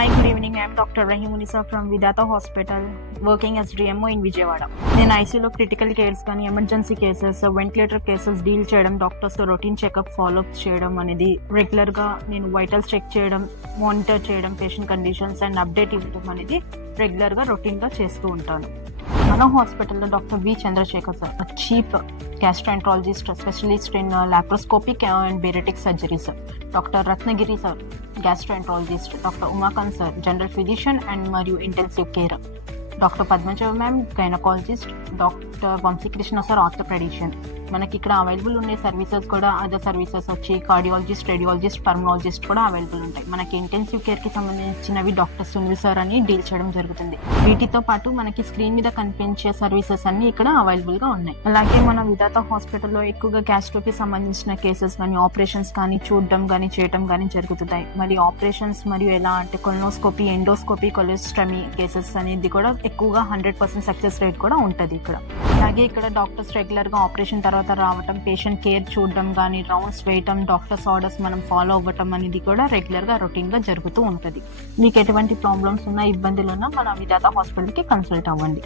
Hi, good evening. I am Dr. Rahim Unisa from Vidata Hospital, working as DMO in Vijayawada. నేను ఐసీయూలో critical cares కానీ emergency cases ventilator cases deal చేయడం, డాక్టర్స్తో routine checkup follow ups చేయడం అనేది రెగ్యులర్గా నేను వైటల్స్ చెక్ చేయడం, మానిటర్ చేయడం, పేషెంట్ కండిషన్స్ అండ్ అప్డేట్ ఇవ్వడం అనేది రెగ్యులర్గా రొటీన్గా చేస్తూ ఉంటాను. మన హాస్పిటల్లో doctor V Chandrasekhar sir chief gastroenterologist specialist in laparoscopic and bariatric surgery sir, doctor Ratnagiri sir gastroenterologist, doctor Umakant sir general physician and మరియు intensive care, doctor Padmaja ma'am gynaecologist, doctor Vamsikrishna sir orthopaedician. మనకి ఇక్కడ అవైలబుల్ ఉండే సర్వీసెస్ కూడా అదర్ సర్వీసెస్ వచ్చి cardiologist, radiologist, pulmonologist కూడా available ఉంటాయి. మనకి intensive కేర్కి సంబంధించినవి డాక్టర్ సునీల్ సార్ అని డీల్ చేయడం జరుగుతుంది. వీటితో పాటు మనకి స్క్రీన్ మీద కనిపించే సర్వీసెస్ అన్ని ఇక్కడ అవైలబుల్గా ఉన్నాయి. అలాగే మన విధాత హాస్పిటల్లో ఎక్కువగా గ్యాస్ట్రోకి సంబంధించిన కేసెస్ కానీ ఆపరేషన్స్ కానీ చూడడం కానీ చేయడం కానీ జరుగుతున్నాయి. మరి ఆపరేషన్స్ మరియు ఎలా అంటే కొలనోస్కోపీ, ఎండోస్కోపీ, కొలెస్ట్రమీ కేసెస్ అనేది కూడా ఎక్కువగా 100% సక్సెస్ రేట్ కూడా ఉంటుంది ఇక్కడ. అలాగే ఇక్కడ డాక్టర్స్ రెగ్యులర్గా ఆపరేషన్ తర్వాత రావటం, పేషెంట్ కేర్ చూడడం కానీ, రౌండ్స్ వేయటం, డాక్టర్స్ ఆర్డర్స్ మనం ఫాలో అవ్వటం అనేది కూడా రెగ్యులర్గా రొటీన్గా జరుగుతూ ఉంటుంది. మీకు ఎటువంటి ప్రాబ్లమ్స్ ఉన్నా, ఇబ్బందులు ఉన్నా మన విధాత హాస్పిటల్కి కన్సల్ట్ అవ్వండి.